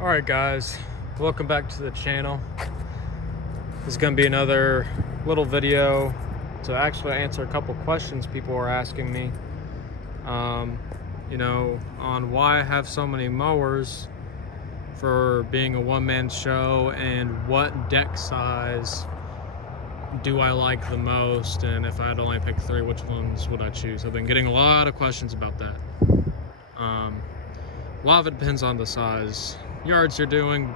Alright guys, welcome back to the channel. This is going to be another little video to actually answer a couple questions people are asking me. On why I have so many mowers for being a one-man show, and what deck size do I like the most, and if I had to only pick three, which ones would I choose? I've been getting a lot of questions about that. A lot of it depends on the size yards you're doing,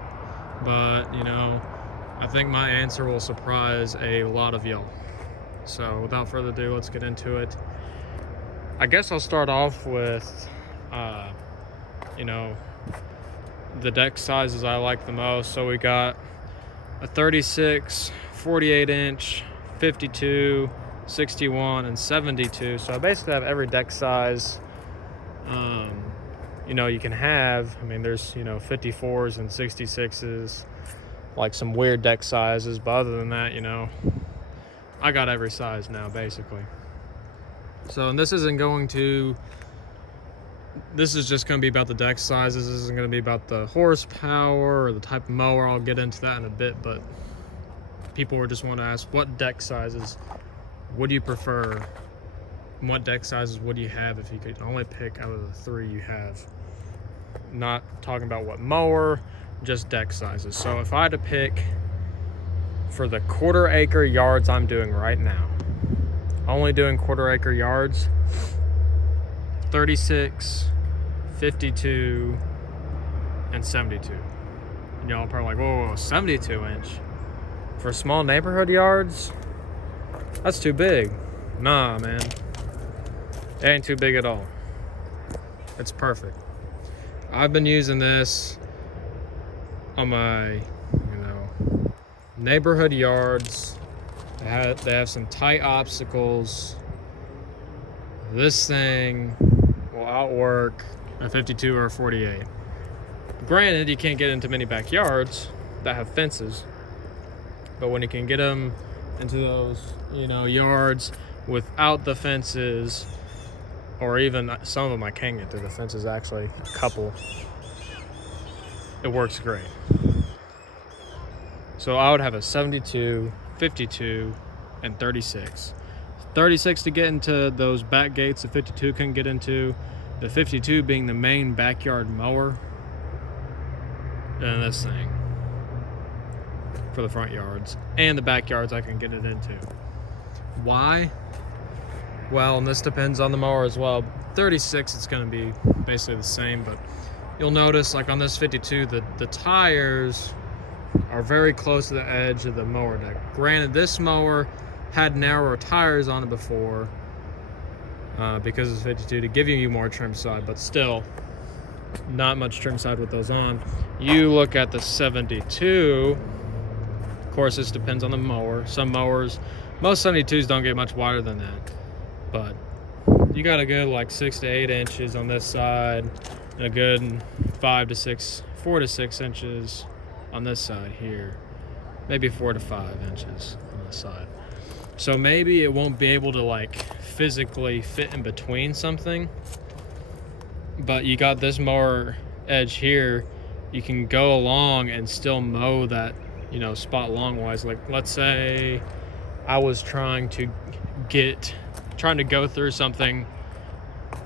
but I think my answer will surprise a lot of y'all. So without further ado, let's get into it. I guess I'll start off with the deck sizes I like the most. So we got a 36, 48 inch, 52, 61, and 72. So I basically have every deck size you can have. I mean, there's 54s and 66s, like some weird deck sizes, but other than that, I got every size now basically. So, and this is just going to be about the deck sizes. This isn't going to be about the horsepower or the type of mower. I'll get into that in a bit, but people were just want to ask, what deck sizes would you prefer? And what deck sizes would you have if you could only pick out of the three you have? Not talking about what mower, just deck sizes. So if I had to pick for the quarter-acre yards I'm doing right now, only doing quarter-acre yards, 36, 52, and 72. And y'all probably like, whoa, 72 inch? For small neighborhood yards? That's too big. Nah, man. It ain't too big at all. It's perfect. I've been using this on my, neighborhood yards. They have some tight obstacles. This thing will outwork a 52 or a 48. Granted, you can't get into many backyards that have fences, but when you can get them into those, yards without the fences, or even some of them I can get through the fences, actually, a couple, it works great. So I would have a 72, 52, and 36. 36 to get into those back gates the 52 can get into, the 52 being the main backyard mower, and this thing for the front yards and the backyards I can get it into. Why? Well, and this depends on the mower as well. 36, it's going to be basically the same, but you'll notice, like on this 52, the tires are very close to the edge of the mower deck. Granted, this mower had narrower tires on it before because it's 52 to give you more trim side, but still not much trim side with those on. You look at the 72, of course this depends on the mower. Some mowers, most 72s don't get much wider than that, but you got a good like 6 to 8 inches on this side, and a good 4 to 6 inches on this side here, maybe 4 to 5 inches on this side. So maybe it won't be able to like physically fit in between something, but you got this mower edge here, you can go along and still mow that spot long wise. Like, let's say I was trying to go through something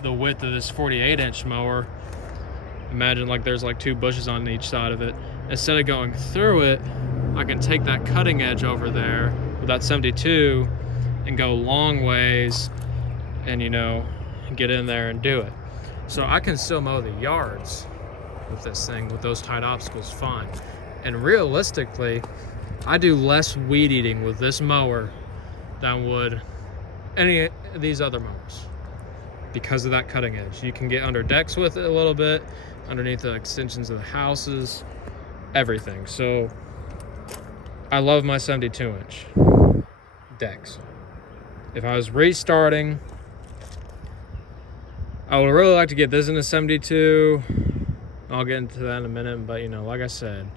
the width of this 48 inch mower. Imagine like there's like 2 bushes on each side of it. Instead of going through it, I can take that cutting edge over there with that 72 and go long ways and get in there and do it. So I can still mow the yards with this thing with those tight obstacles fine. And realistically, I do less weed eating with this mower than would any of these other mowers because of that cutting edge. You can get under decks with it a little bit, underneath the extensions of the houses, everything. So I love my 72 inch decks. If I was restarting, I would really like to get this in a 72. I'll get into that in a minute, but like I said,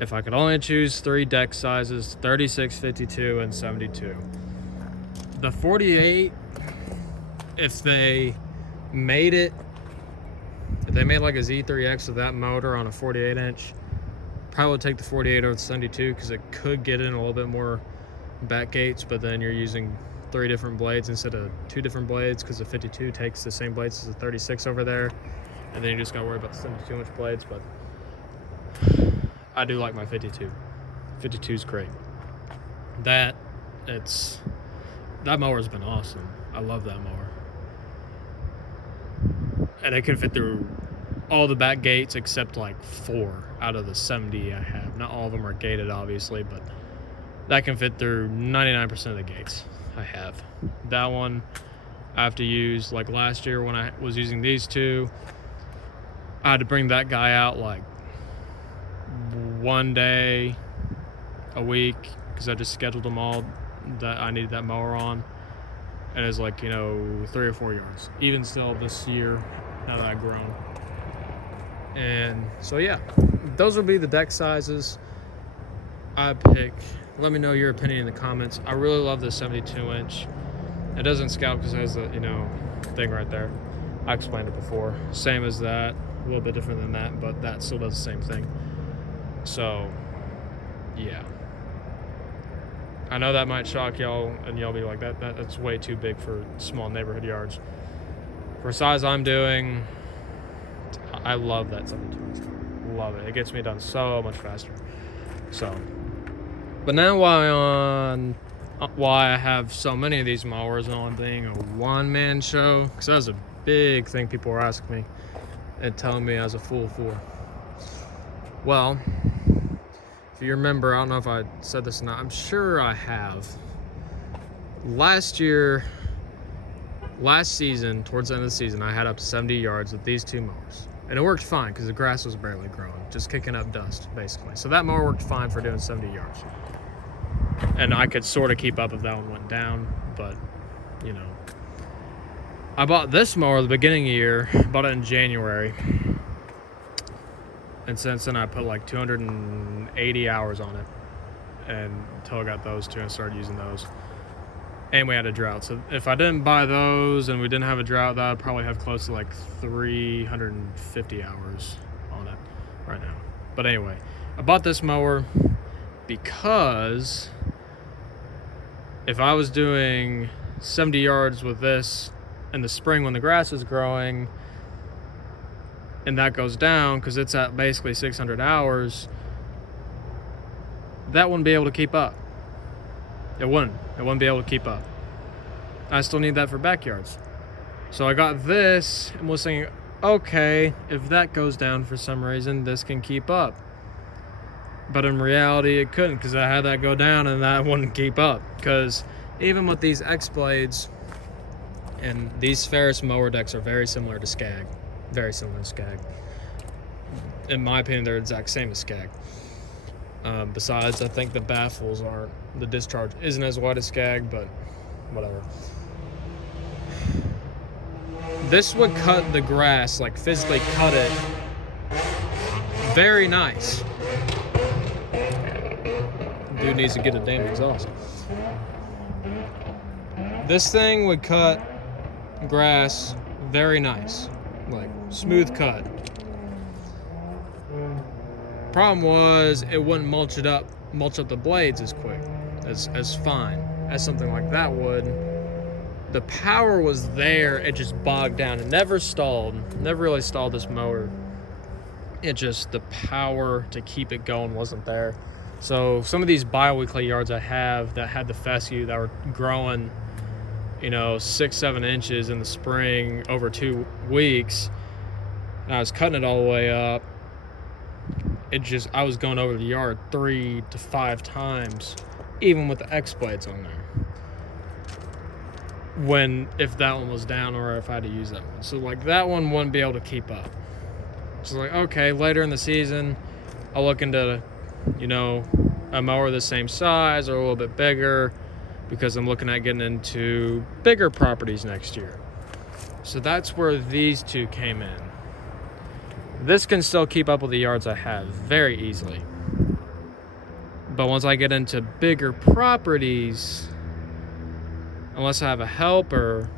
if I could only choose 3 deck sizes, 36, 52, and 72. The 48, if they made it If they made like a Z3X with that motor on a 48 inch, probably would take the 48 over the 72 because it could get in a little bit more back gates, but then you're using 3 different blades instead of 2 different blades because the 52 takes the same blades as the 36 over there, and then you just gotta worry about the 72 inch blades. But I do like my 52. 52 is great. That mower's been awesome. I love that mower. And it can fit through all the back gates except like 4 out of the 70 I have. Not all of them are gated, obviously, but that can fit through 99% of the gates I have. That one I have to use, like last year when I was using these two, I had to bring that guy out like one day a week because I just scheduled them all that I needed that mower on, and it's like, you know, 3 or 4 yards even still this year now that I've grown. And so yeah, those will be the deck sizes I pick. Let me know your opinion in the comments. I really love the 72 inch. It doesn't scalp because it has the, you know, thing right there. I explained it before. Same as that, a little bit different than that, but that still does the same thing. So yeah, I know that might shock y'all, and y'all be like, that's way too big for small neighborhood yards. For size I'm doing, I love that 72 inch. Love it. It gets me done so much faster. So, but now why I have so many of these mowers on being a one-man show, because that was a big thing people were asking me and telling me I was a fool for. Well, if you remember, I don't know if I said this or not, I'm sure I have. Last season, towards the end of the season, I had up to 70 yards with these 2 mowers. And it worked fine because the grass was barely growing, just kicking up dust, basically. So that mower worked fine for doing 70 yards. And I could sort of keep up if that one went down, but, you know. I bought this mower at the beginning of the year, bought it in January. And since then, I put like 280 hours on it, and until I got those 2 and started using those. And we had a drought, so if I didn't buy those and we didn't have a drought, that I'd probably have close to like 350 hours on it right now. But anyway, I bought this mower because if I was doing 70 yards with this in the spring when the grass is growing, and that goes down because it's at basically 600 hours, that wouldn't be able to keep up. It wouldn't be able to keep up. I still need that for backyards. So I got this and was thinking, okay, if that goes down for some reason, this can keep up. But in reality, it couldn't, because I had that go down and that wouldn't keep up. Because even with these X blades, and these Ferris mower decks are very similar to Skag. Very similar to Skag. In my opinion, they're the exact same as Skag. Besides, I think the baffles aren't, the discharge isn't as wide as Skag, but whatever. This would cut the grass, like physically cut it, very nice. Dude needs to get a damn exhaust. This thing would cut grass very nice, like smooth cut. Problem was, it wouldn't mulch up the blades as quick, as fine as something like that would. The power was there, it just bogged down. It never stalled, never really stalled this mower. It just, the power to keep it going wasn't there. So some of these bi-weekly yards I have that had the fescue that were growing, you know, 6-7 inches in the spring over 2 weeks, and I was cutting it all the way up. I was going over the yard 3 to 5 times, even with the X blades on there. If that one was down or if I had to use that one. So like that one wouldn't be able to keep up. So like, okay, later in the season, I'll look into, you know, a mower the same size or a little bit bigger, because I'm looking at getting into bigger properties next year. So that's where these two came in. This can still keep up with the yards I have very easily. But once I get into bigger properties, unless I have a helper,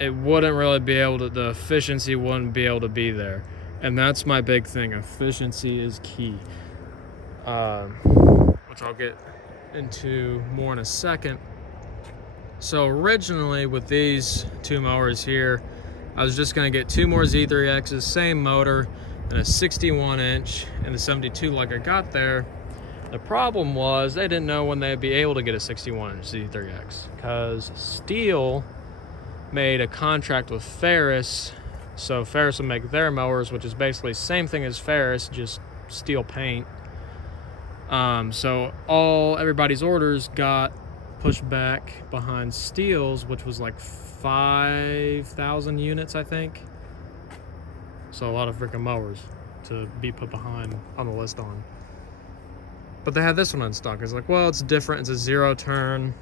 it wouldn't really be able to, the efficiency wouldn't be able to be there. And that's my big thing. Efficiency is key. Which I'll get into more in a second. So originally with these two mowers here, I was just gonna get two more Z3Xs, same motor, and a 61-inch and the 72 like I got there. The problem was they didn't know when they'd be able to get a 61-inch Z3X because Steel made a contract with Ferris, so Ferris would make their mowers, which is basically the same thing as Ferris, just steel paint. So everybody's orders got pushed back behind Steel's, which was like 5,000 units, I think. So a lot of freaking mowers to be put behind on the list on. But they had this one in stock. It's like, well, it's different. It's a 0 turn.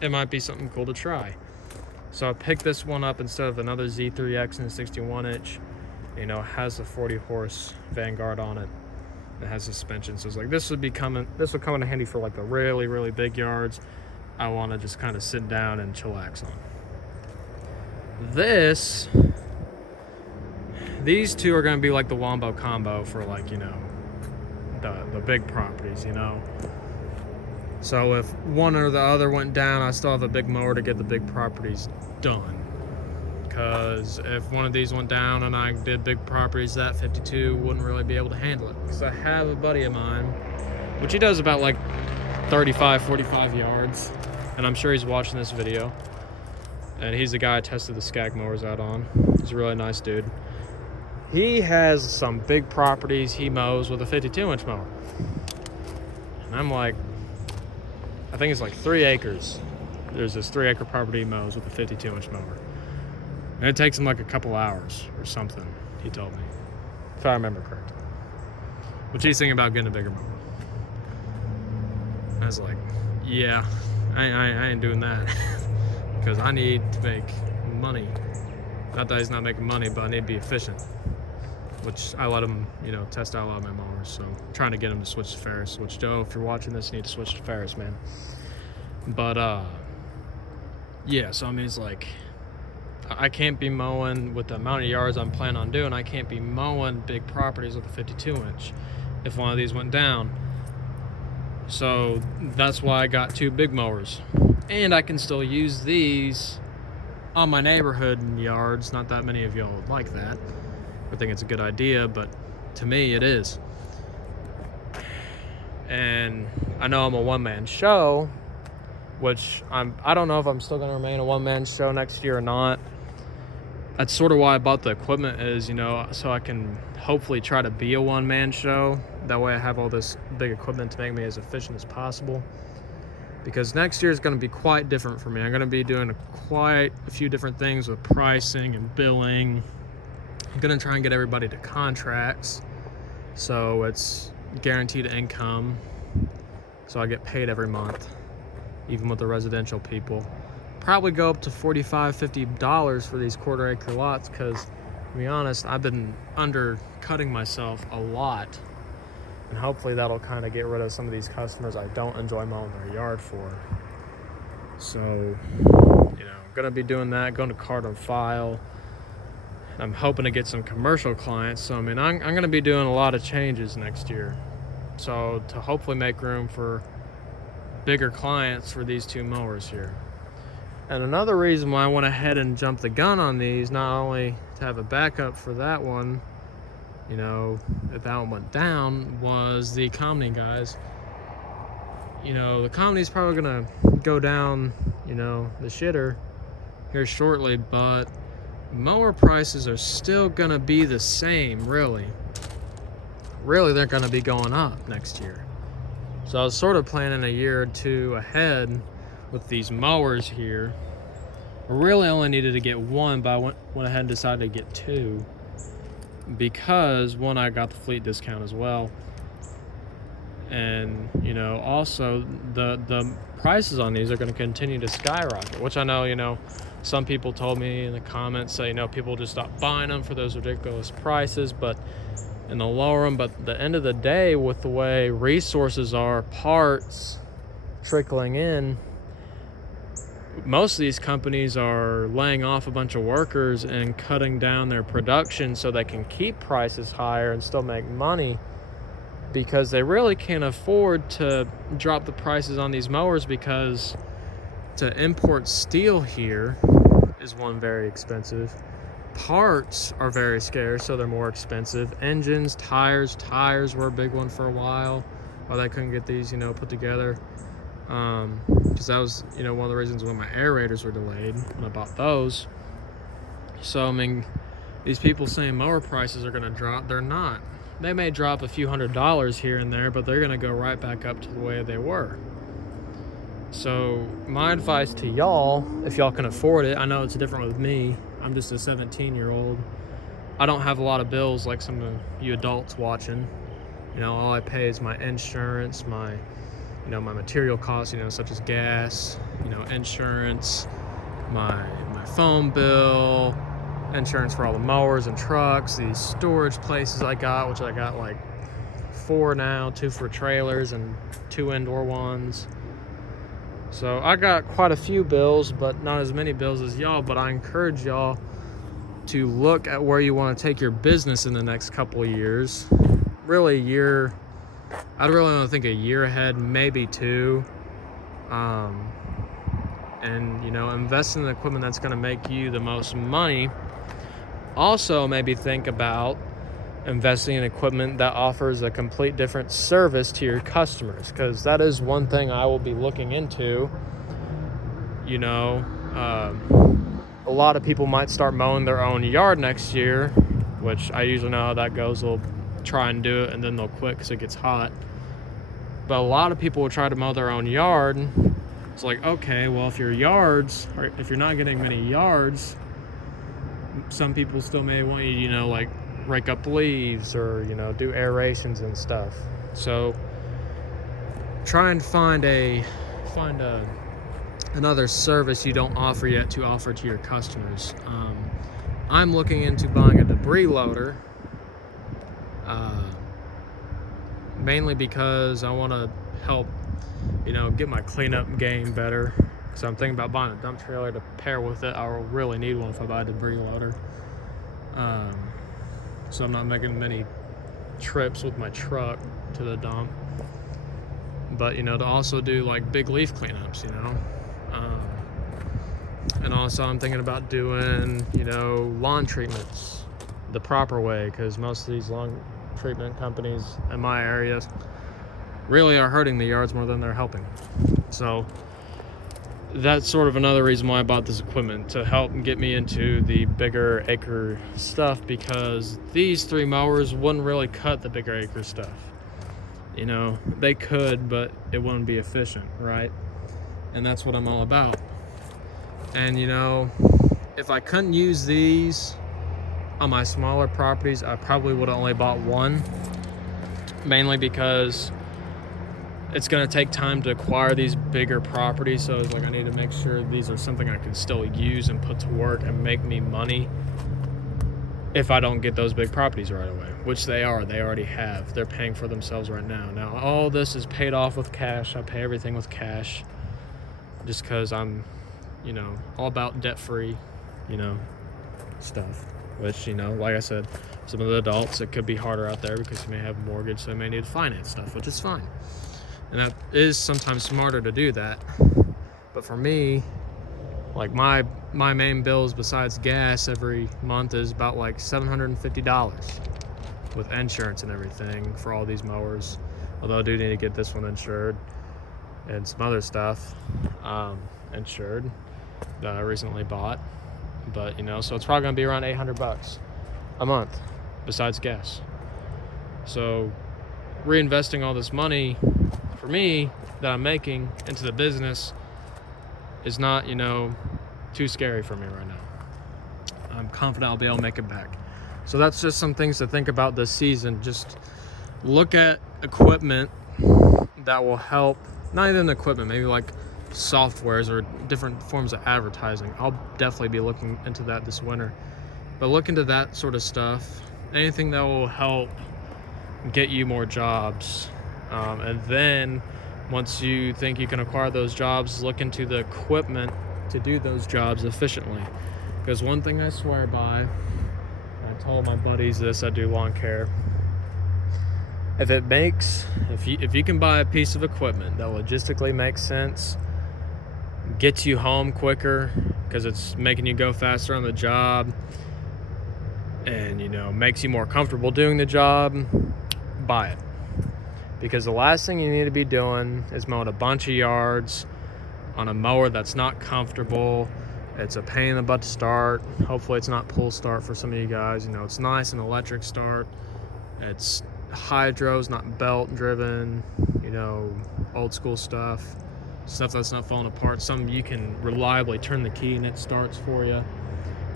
It might be something cool to try. So I picked this one up instead of another Z3X and a 61-inch. You know, it has a 40-horse Vanguard on it. It has suspension. So it's like, this would come in handy for like the really, really big yards I want to just kind of sit down and chillax on. These two are going to be like the wombo combo for like, you know, the big properties, you know. So if one or the other went down, I still have a big mower to get the big properties done. Because if one of these went down and I did big properties, that 52 wouldn't really be able to handle it. Because I have a buddy of mine, which he does about like 35, 45 yards. And I'm sure he's watching this video. And he's the guy I tested the Skag mowers out on. He's a really nice dude. He has some big properties he mows with a 52-inch mower. And I'm like, I think it's like 3 acres. There's this 3-acre property he mows with a 52-inch mower. And it takes him like a couple hours or something, he told me, if I remember correctly. Which he's thinking about getting a bigger mower. I was like, yeah, I ain't doing that. Because I need to make money. Not that he's not making money, but I need to be efficient. Which I let him, you know, test out a lot of my mowers. So I'm trying to get him to switch to Ferris. Which, Joe, if you're watching this, you need to switch to Ferris, man. But, yeah, so I mean, it's like, I can't be mowing with the amount of yards I'm planning on doing. I can't be mowing big properties with a 52-inch if one of these went down. So that's why I got 2 big mowers. And I can still use these on my neighborhood yards. Not that many of y'all would like that. I think it's a good idea, but to me it is. And I know I'm a one-man show, which I don't know if I'm still going to remain a one-man show next year or not. That's sort of why I bought the equipment, is, you know, so I can hopefully try to be a one-man show. That way I have all this big equipment to make me as efficient as possible. Because next year is going to be quite different for me. I'm going to be doing quite a few different things with pricing and billing. I'm going to try and get everybody to contracts, so it's guaranteed income, so I get paid every month, even with the residential people. Probably go up to $45, $50 for these quarter-acre lots, because, to be honest, I've been undercutting myself a lot. And hopefully that'll kind of get rid of some of these customers I don't enjoy mowing their yard for. So, you know, I'm going to be doing that, going to card on file. I'm hoping to get some commercial clients. So, I mean, I'm going to be doing a lot of changes next year. So, to hopefully make room for bigger clients for these 2 mowers here. And another reason why I went ahead and jumped the gun on these, not only to have a backup for that one, you know, if that one went down, was the economy, guys. You know, the economy's probably gonna go down, you know, the shitter here shortly, but mower prices are still gonna be the same, really. Really, they're gonna be going up next year. So I was sort of planning a year or 2 ahead with these mowers here. I really only needed to get 1, but I went ahead and decided to get 2. Because, one, I got the fleet discount as well. And, you know, also the prices on these are going to continue to skyrocket, which I know, you know, some people told me in the comments, say, you know, people just stop buying them for those ridiculous prices, but and they'll lower them. But at the end of the day, with the way resources are, parts trickling in, most of these companies are laying off a bunch of workers and cutting down their production so they can keep prices higher and still make money, because they really can't afford to drop the prices on these mowers, because to import steel here is one, very expensive. Parts are very scarce, so they're more expensive. Engines, tires were a big one for a while they couldn't get these, put together. Because that was, one of the reasons why my aerators were delayed when I bought those. So, I mean, these people saying mower prices are going to drop, they're not. They may drop a few $100s here and there, but they're going to go right back up to the way they were. So, my advice to y'all, if y'all can afford it, I know it's different with me. I'm just a 17-year-old. I don't have a lot of bills like some of you adults watching. All I pay is my insurance, my material costs, such as gas, insurance, my phone bill, insurance for all the mowers and trucks, these storage places I got, which I got like 4 now, 2 for trailers and 2 indoor ones. So I got quite a few bills, but not as many bills as y'all. But I encourage y'all to look at where you want to take your business in the next couple of years. Really I'd really want to think a year ahead, maybe 2. And invest in the equipment that's going to make you the most money. Also, maybe think about investing in equipment that offers a complete different service to your customers, because that is one thing I will be looking into. A lot of people might start mowing their own yard next year, which I usually know how that goes. They'll try and do it and then they'll quit because it gets hot. But a lot of people will try to mow their own yard. It's like, okay, well, if you're not getting many yards, some people still may want you, like rake up leaves or, do aerations and stuff. So try and find another service you don't offer yet to offer to your customers. I'm looking into buying a debris loader, mainly because I want to help, get my cleanup game better. So I'm thinking about buying a dump trailer to pair with it. I will really need one if I buy a debris loader. So I'm not making many trips with my truck to the dump. But, to also do like big leaf cleanups, and also I'm thinking about doing, lawn treatments the proper way, because most of these lawn treatment companies in my area really are hurting the yards more than they're helping. So that's sort of another reason why I bought this equipment, to help get me into the bigger acre stuff, because these 3 mowers wouldn't really cut the bigger acre stuff. They could, but it wouldn't be efficient, right? And that's what I'm all about. And if I couldn't use these on my smaller properties, I probably would have only bought one, mainly because it's going to take time to acquire these bigger properties. So it's like, I need to make sure these are something I can still use and put to work and make me money if I don't get those big properties right away, which they already have. They're paying for themselves right now. Now, all this is paid off with cash. I pay everything with cash just because I'm, all about debt-free, stuff. Which, like I said, some of the adults, it could be harder out there because you may have a mortgage, so you may need to finance stuff, which is fine. And that is sometimes smarter to do that. But for me, like my main bills besides gas every month is about like $750 with insurance and everything for all these mowers. Although I do need to get this one insured and some other stuff insured that I recently bought. But so it's probably gonna be around $800 a month besides gas. So reinvesting all this money for me that I'm making into the business is not, too scary for me right now. I'm confident I'll be able to make it back. So that's just some things to think about this season. Just look at equipment that will help, not even equipment, maybe like softwares or different forms of advertising. I'll definitely be looking into that this winter. But look into that sort of stuff. Anything that will help get you more jobs. And then once you think you can acquire those jobs, look into the equipment to do those jobs efficiently. Because one thing I swear by, I told my buddies this, I do lawn care. If you can buy a piece of equipment that logistically makes sense, gets you home quicker because it's making you go faster on the job, and makes you more comfortable doing the job, buy it. Because the last thing you need to be doing is mowing a bunch of yards on a mower that's not comfortable. It's a pain in the butt to start. Hopefully it's not pull start for some of you guys. It's nice and electric start. It's hydros, not belt driven, old school stuff that's not falling apart. Some you can reliably turn the key and it starts for you.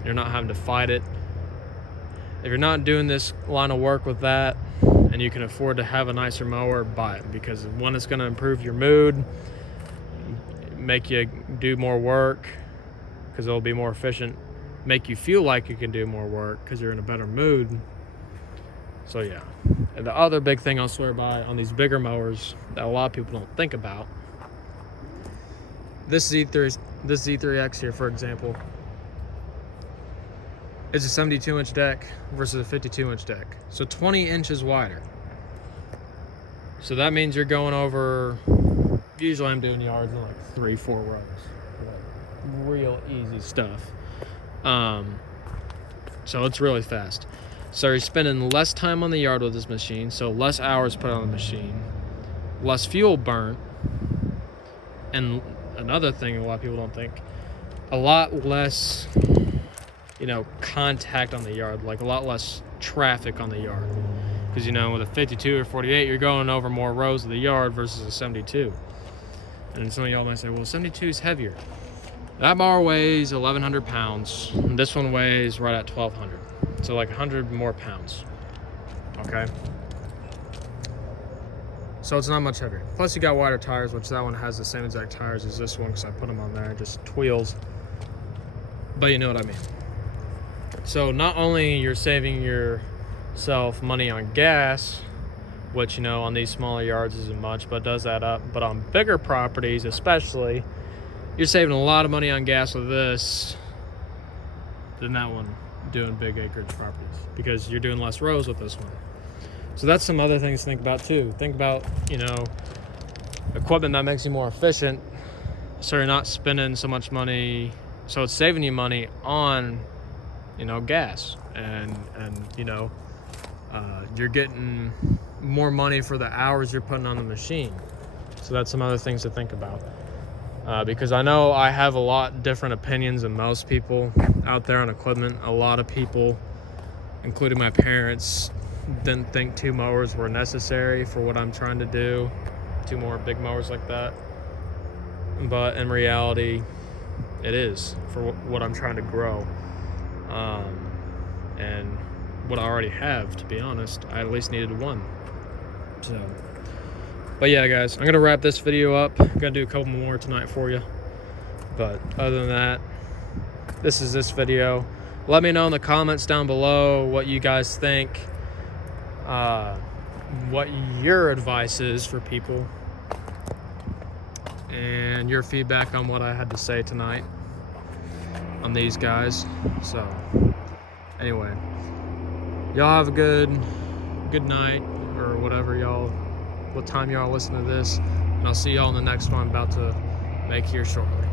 You're not having to fight it. If you're not doing this line of work with that and you can afford to have a nicer mower, buy it. Because one, it's going to improve your mood, make you do more work because it'll be more efficient, make you feel like you can do more work because you're in a better mood. So yeah. And the other big thing I'll swear by on these bigger mowers that a lot of people don't think about, this Z3X here, for example, it's a 72-inch deck versus a 52-inch deck. So 20 inches wider. So that means you're going over, usually I'm doing yards in like 3-4 rows. Like real easy stuff. So it's really fast. So you're spending less time on the yard with this machine, so less hours put on the machine, less fuel burnt, and another thing a lot of people don't think, a lot less contact on the yard, like a lot less traffic on the yard. Because with a 52 or 48, you're going over more rows of the yard versus a 72. And some of y'all might say, well, 72 is heavier. That mower weighs 1,100 pounds. And this one weighs right at 1,200. So like 100 more pounds. Okay. So it's not much heavier. Plus you got wider tires, which that one has the same exact tires as this one because I put them on there, just wheels. But you know what I mean. So not only you're saving yourself money on gas, which on these smaller yards isn't much, but does add up. But on bigger properties especially, you're saving a lot of money on gas with this than that one doing big acreage properties, because you're doing less rows with this one. So that's some other things to think about too. Think about equipment that makes you more efficient, so you're not spending so much money, so it's saving you money on gas, and you're getting more money for the hours you're putting on the machine. So that's some other things to think about. Because I know I have a lot different opinions than most people out there on equipment. A lot of people, including my parents, didn't think 2 mowers were necessary for what I'm trying to do. 2 more big mowers like that. But in reality, it is for what I'm trying to grow. And what I already have, to be honest. I at least needed 1. So... But yeah, guys, I'm going to wrap this video up. I'm going to do a couple more tonight for you. But other than that, this is this video. Let me know in the comments down below what you guys think, what your advice is for people, and your feedback on what I had to say tonight on these guys. So, anyway, y'all have a good night, or whatever what time y'all listen to this, and I'll see y'all in the next one I'm about to make here shortly.